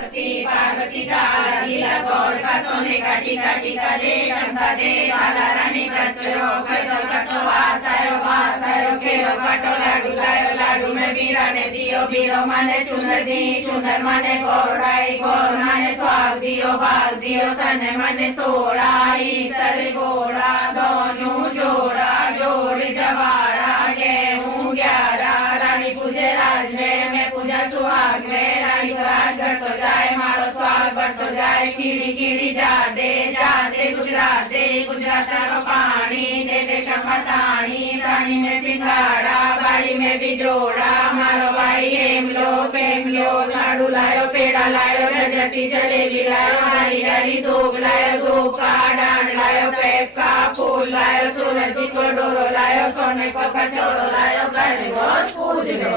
पार्वती का लीला गौर का सोने का टीका टीका दे टंका दे बाला रानी कटो कटो कटो वासायो खेरो कटो लाडू में बीरा ने दियो बीरो माने चुनर दी चुनर माने गौर माने स्वाग दियो भाग दियो सने माने सोड़ाई सर गोड़ा दोनों जोड़ा जोड़ जवाड़ा गेहूं 11 रानी पूजे राज में पूजा सुहाग में रानी को राज बढ़तो जाए मारो स्वाग बढ़तो जाए कीड़ी कीड़ी जाते गुजरात रो पानी दे दे टमाटाणी रानी में सिंगाड़ा बाड़ी में भी जोड़ा मारो भाई हेम लो लाडू लायो पेड़ा लायो गजटी जलेबी लायो हरी हरी धूप लायो धूप का डांड लायो पेप का फूल लायो सूरज जी को डोरो लायो सोने को कचौरो लायो घर में रोज पूज लो